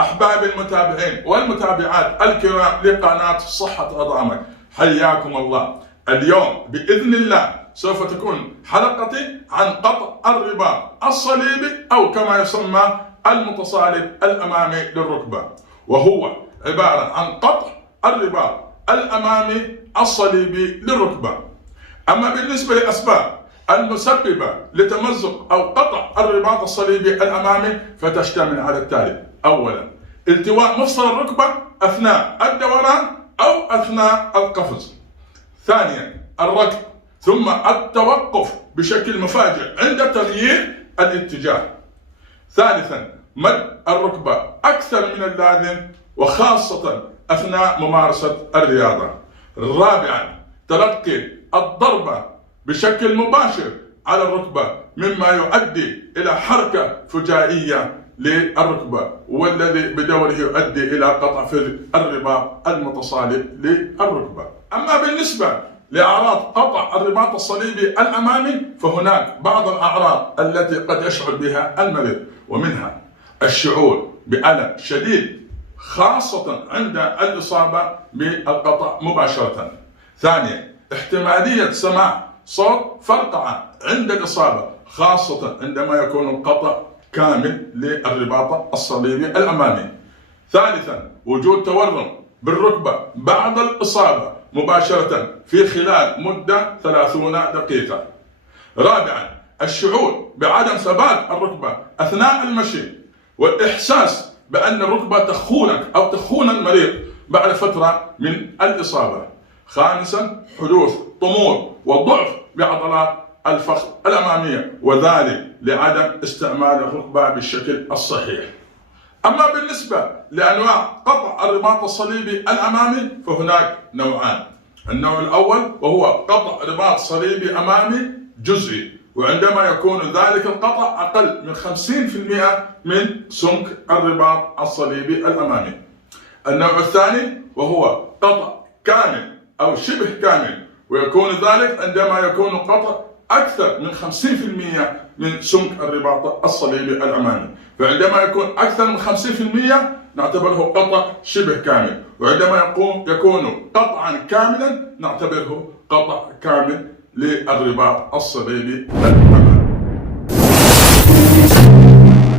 أحباب المتابعين والمتابعات الكرام لقناة صحة عظامك، حياكم الله. اليوم بإذن الله سوف تكون حلقتي عن قطع الرباط الصليبي أو كما يسمى المتصالب الأمامي للركبة، وهو عبارة عن قطع الرباط الأمامي الصليبي للركبة. أما بالنسبة للأسباب المسببة لتمزق أو قطع الرباط الصليبي الأمامي فتشتمل على التالي: أولا، التواء مفصل الركبة أثناء الدوران أو أثناء القفز. ثانيا، الركض، ثم التوقف بشكل مفاجئ عند تغيير الاتجاه. ثالثا، مد الركبة أكثر من اللازم وخاصة أثناء ممارسة الرياضة. رابعا، تلقي الضربة بشكل مباشر على الركبة مما يؤدي إلى حركة فجائية للركبة، والذي بدوره يؤدي إلى قطع في الرباط المتصالب للركبة. أما بالنسبة لأعراض قطع الرباط الصليبي الأمامي فهناك بعض الأعراض التي قد يشعر بها المريض، ومنها الشعور بألم شديد خاصة عند الإصابة بالقطع مباشرة. ثانيا، احتمالية سماع صوت فرقعة عند الإصابة خاصة عندما يكون القطع كامل للرباط الصليبي الأمامي. ثالثا، وجود تورم بالركبة بعد الإصابة مباشرة في خلال مدة 30 دقيقة. رابعا، الشعور بعدم ثبات الركبة أثناء المشي والإحساس بأن الركبة تخونك أو تخون المريض بعد فترة من الإصابة. خامسا، حدوث طمور وضعف بعضلات الفخذ الأمامية، وذلك لعدم استعمال الركبة بالشكل الصحيح. أما بالنسبة لأنواع قطع الرباط الصليبي الأمامي فهناك نوعان. النوع الأول وهو قطع رباط صليبي أمامي جزئي، وعندما يكون ذلك القطع أقل من 50% من سمك الرباط الصليبي الأمامي. النوع الثاني وهو قطع كامل أو شبه كامل، ويكون ذلك عندما يكون القطع أكثر من 50% من سمك الرباط الصليبي الأمامي. فعندما يكون أكثر من 50% نعتبره قطع شبه كامل، وعندما يكون قطعا كاملا نعتبره قطع كامل للرباط الصليبي الأمامي.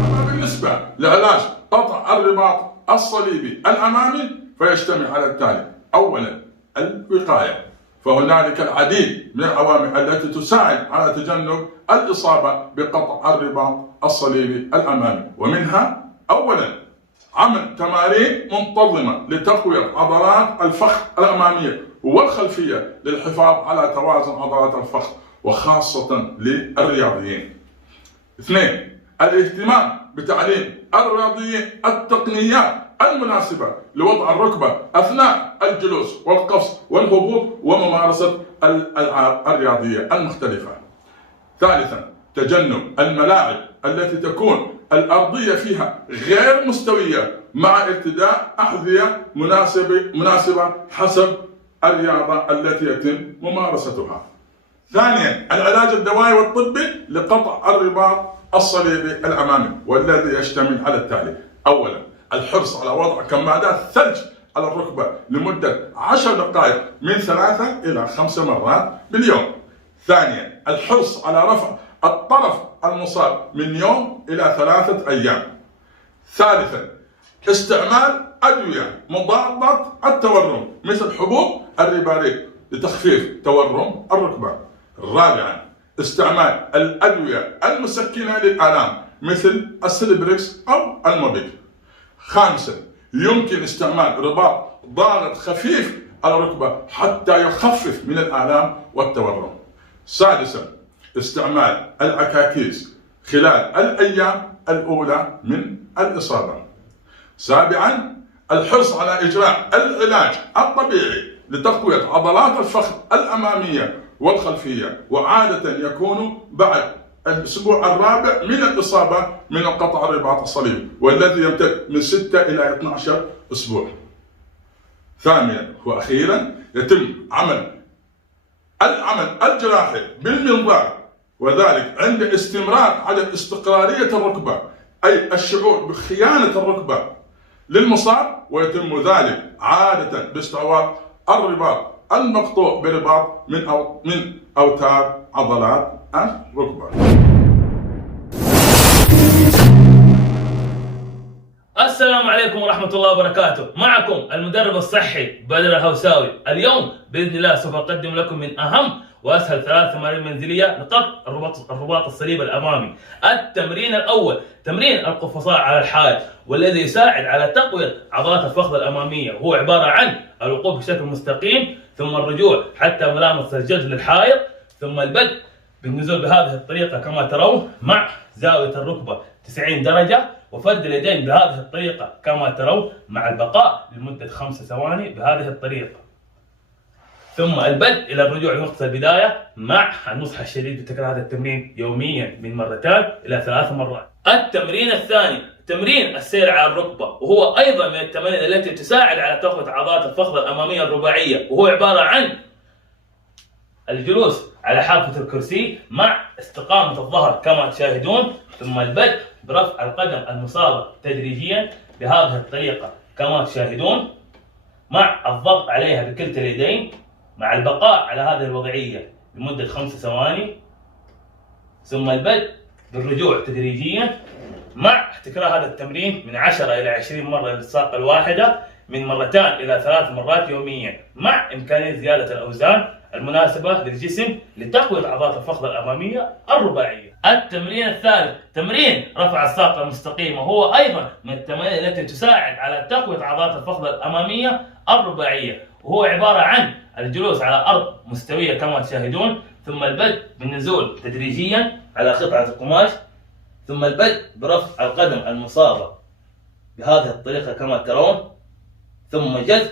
أما بالنسبة لعلاج قطع الرباط الصليبي الأمامي فيشتمل على التالي: أولا، الوقاية، فهنالك العديد من العوامل التي تساعد على تجنب الإصابة بقطع الرباط الصليبي الأمامي، ومنها أولا عمل تمارين منتظمة لتقوية عضلات الفخذ الأمامية والخلفية للحفاظ على توازن عضلات الفخذ وخاصة للرياضيين. اثنين، الاهتمام بتعليم الرياضيين التقنيات المناسبة لوضع الركبة أثناء الجلوس والقفز والهبوط وممارسة الألعاب الرياضية المختلفة. ثالثا، تجنب الملاعب التي تكون الأرضية فيها غير مستوية مع ارتداء أحذية مناسبة حسب الرياضة التي يتم ممارستها. ثانيا، العلاج الدوائي والطبي لقطع الرباط الصليبي الأمامي، والذي يشتمل على التالي: أولا، الحرص على وضع كمادات ثلج على الركبة لمدة 10 دقائق من 3 إلى 5 مرات باليوم. ثانيا، الحرص على رفع الطرف المصاب من يوم إلى 3 أيام. ثالثا، استعمال أدوية مضادة التورم مثل حبوب الريباريك لتخفيف تورم الركبة. رابعا، استعمال الأدوية المسكنة للآلام مثل السيلبريكس أو الموبيل. خامسا، يمكن استعمال رباط ضاغط خفيف على الركبة حتى يخفف من الآلام والتورم. سادسا، استعمال العكاكيز خلال الأيام الأولى من الإصابة. سابعا، الحرص على إجراء العلاج الطبيعي لتقوية عضلات الفخذ الأمامية والخلفية، وعادة يكون بعد الأسبوع الرابع من الإصابة من قطع الرباط الصليبي، والذي يمتد من 6 إلى 12 أسبوع. ثانيا وأخيرا، يتم العمل الجراحي بالمنظار، وذلك عند استمرار عدم استقرارية الركبة، أي الشعور بخيانة الركبة للمصاب، ويتم ذلك عادة باستعواض الرباط المقطوع برباط من أوتار عضلات الركبة. السلام عليكم ورحمة الله وبركاته. معكم المدرب الصحي بدر الهوساوي. اليوم بإذن الله سوف أقدم لكم من أهم وأسهل 3 تمارين منزلية لقطع الرباط الصليبي الأمامي. التمرين الأول تمرين القفصاء على الحائط، والذي يساعد على تقوية عضلات الفخذ الأمامية، وهو عبارة عن الوقوف بشكل مستقيم، ثم الرجوع حتى ملامسة الجلد للحائط، ثم البدء بالنزول بهذه الطريقة كما ترون مع زاوية الركبة 90 درجة، وفرد اليدين بهذه الطريقة كما ترون، مع البقاء لمدة 5 ثواني بهذه الطريقة، ثم البدء إلى الرجوع لنقطة البداية مع النصح الشديد بتكرار هذا التمرين يوميا من 2 إلى 3 مرات. التمرين الثاني تمرين السير على الركبة، وهو أيضا من التمارين التي تساعد على تقوية عضلات الفخذ الأمامية الرباعية، وهو عبارة عن الجلوس على حافة الكرسي مع استقامة الظهر كما تشاهدون، ثم البدء برفع القدم المصابة تدريجيا بهذه الطريقة كما تشاهدون، مع الضغط عليها بكلتا اليدين، مع البقاء على هذه الوضعية لمدة 5 ثواني، ثم البدء بالرجوع تدريجيا مع تكرار هذا التمرين من 10 إلى 20 مرة للساقة الواحدة من 2 إلى 3 مرات يوميا، مع إمكانية زيادة الأوزان المناسبة للجسم لتقوية عضلات الفخذ الأمامية الرباعية. التمرين الثالث تمرين رفع الساقة المستقيمة، وهو أيضا من التمارين التي تساعد على تقوية عضلات الفخذ الأمامية الرباعية، وهو عبارة عن الجلوس على أرض مستوية كما تشاهدون، ثم البدء بالنزول تدريجيا على قطعة القماش، ثم البدء برفع القدم المصابة بهذه الطريقة كما ترون، ثم جذب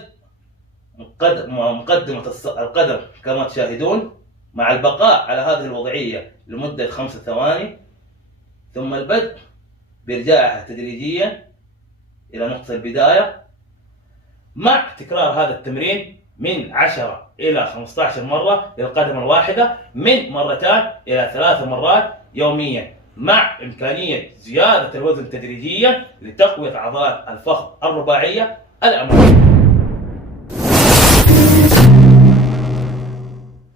مقدمة القدم كما تشاهدون، مع البقاء على هذه الوضعية لمدة 5 ثواني، ثم البدء بإرجاعها تدريجيا إلى نقطة البداية، مع تكرار هذا التمرين من 10 إلى 15 مرة للقدم الواحدة من 2 إلى 3 مرات يوميا، مع إمكانية زيادة الوزن تدريجيا لتقوية عضلات الفخذ الرباعية الأمامية.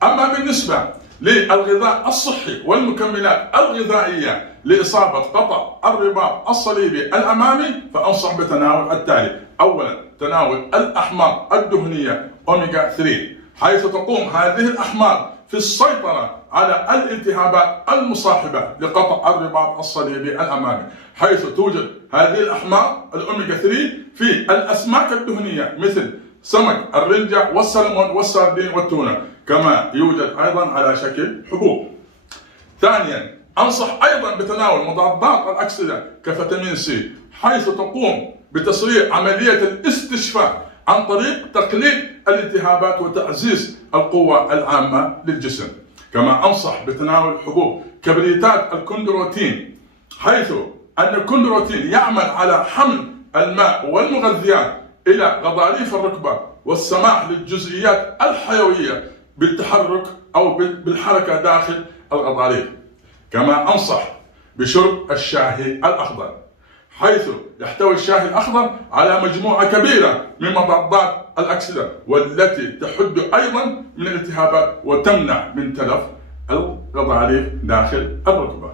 أما بالنسبة للغذاء الصحي والمكملات الغذائية لإصابة قطع الرباط الصليبي الأمامي، فأنصح بتناول التالي: أولا تناول الأحماض الدهنية أوميجا 3، حيث تقوم هذه الأحماض في السيطرة على الالتهابات المصاحبة لقطع الرباط الصليبي الأمامي، حيث توجد هذه الأحماض الأوميجا 3 في الأسماك الدهنية مثل سمك الرنجة والسلمون والسردين والتونة، كما يوجد أيضا على شكل حبوب. ثانيا أنصح أيضا بتناول مضادات الأكسدة كفيتامين سي، حيث تقوم بتسريع عملية الاستشفاء عن طريق تقليل الالتهابات وتعزيز القوة العامة للجسم. كما أنصح بتناول حبوب كبريتات الكوندروتين، حيث أن الكوندروتين يعمل على حمل الماء والمغذيات إلى غضاريف الركبة والسماح للجزئيات الحيوية بالتحرك أو بالحركة داخل الغضاريف. كما أنصح بشرب الشاي الأخضر، حيث يحتوي الشاي الأخضر على مجموعة كبيرة من مضادات الأكسدة، والتي تحد أيضا من الالتهابات وتمنع من تلف الغضاريف داخل الركبة.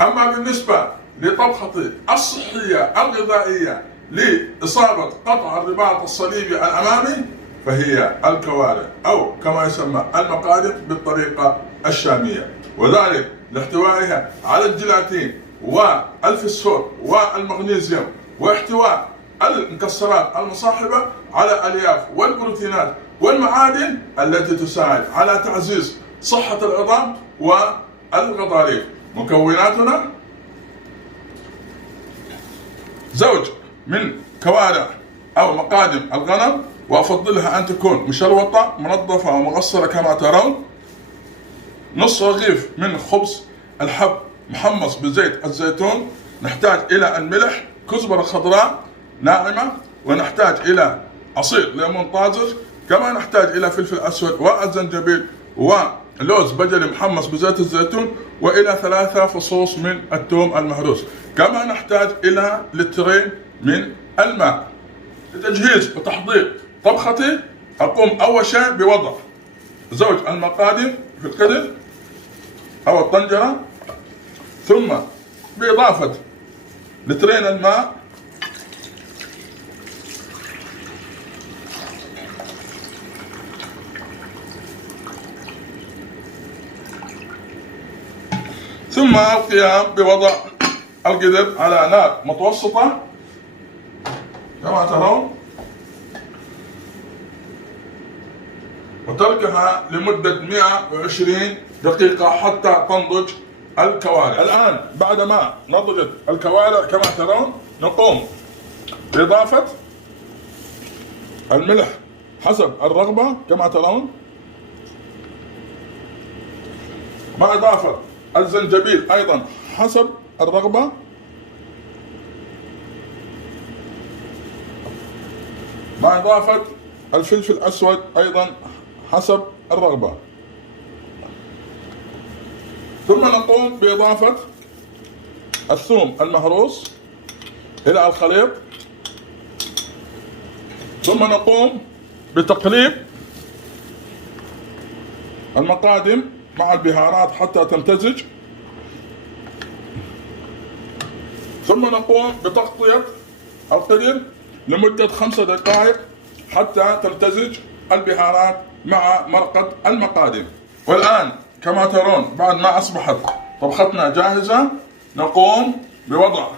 أما بالنسبة لطبخة الصحية الغذائية لإصابة قطع الرباط الصليبي الأمامي، فهي الكوارع، أو كما يسمى المقادم بالطريقة الشامية، وذلك لاحتوائها على الجيلاتين والفسفور والمغنيسيوم، واحتواء المكسرات المصاحبة على الألياف والبروتينات والمعادن التي تساعد على تعزيز صحة العظام والغضاريف. مكوناتنا: زوج من كوارع أو مقادم الغنم، وأفضلها أن تكون مشروطة منظفة ومغسلة كما ترون. نصف رغيف من خبز الحب محمص بزيت الزيتون. نحتاج إلى الملح، كزبرة خضراء ناعمة، ونحتاج إلى عصير ليمون طازج، كما نحتاج إلى فلفل أسود والزنجبيل ولوز بجلي محمص بزيت الزيتون، وإلى 3 فصوص من الثوم المهروس. كما نحتاج إلى لترين من الماء. لتجهيز وتحضير طبختي أقوم أول شيء بوضع زوج المقادير في القدر أو الطنجرة، ثم بإضافة لترين الماء، ثم القيام بوضع القدر على نار متوسطة كما ترون، وتركها لمدة 120 دقيقة حتى تنضج الكوارع. الآن بعدما نضجت الكوارع كما ترون نقوم بإضافة الملح حسب الرغبة كما ترون، مع إضافة الزنجبيل أيضا حسب الرغبة، مع إضافة الفلفل الأسود أيضا حسب الرغبة. ثم نقوم بإضافة الثوم المهروس إلى الخليط، ثم نقوم بتقليب المقادم مع البهارات حتى تمتزج، ثم نقوم بتغطية القدر لمدة 5 دقائق حتى تمتزج البهارات مع مرقة المقادم. والآن كما ترون بعد ما أصبحت طبختنا جاهزة نقوم بوضع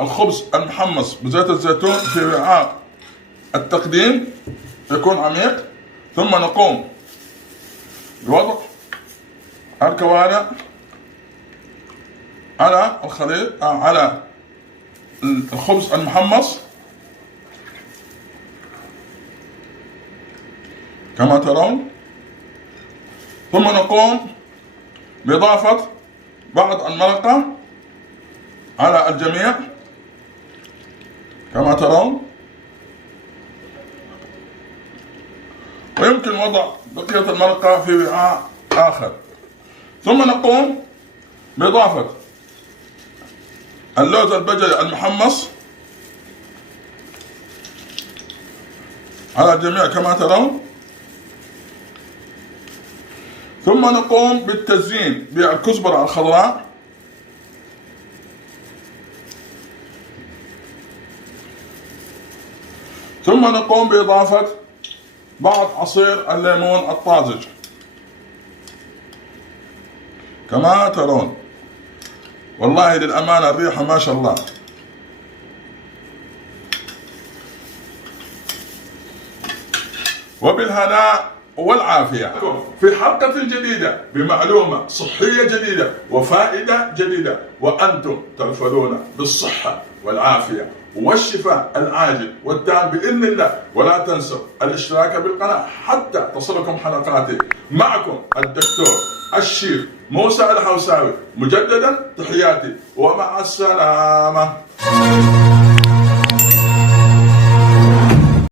الخبز المحمص بزيت الزيتون في وعاء التقديم يكون عميق، ثم نقوم بوضع الكوارع على الخليط على الخبز المحمص كما ترون، ثم نقوم بإضافة بعض المرقة على الجميع كما ترون، ويمكن وضع بقية المرقة في وعاء آخر، ثم نقوم بإضافة اللوز البجري المحمص على الجميع كما ترون، ثم نقوم بالتزيين بالكزبرة الخضراء، ثم نقوم بإضافة بعض عصير الليمون الطازج كما ترون. والله للأمانة الريحة ما شاء الله. وبالهناء والعافية في حلقة جديدة بمعلومة صحية جديدة وفائدة جديدة، وأنتم ترفلون بالصحة والعافية والشفاء العاجل والتام بإذن الله. ولا تنسوا الاشتراك بالقناة حتى تصلكم حلقاتي. معكم الدكتور الشيف موسى الحوساوي، مجددا تحياتي ومع السلامة.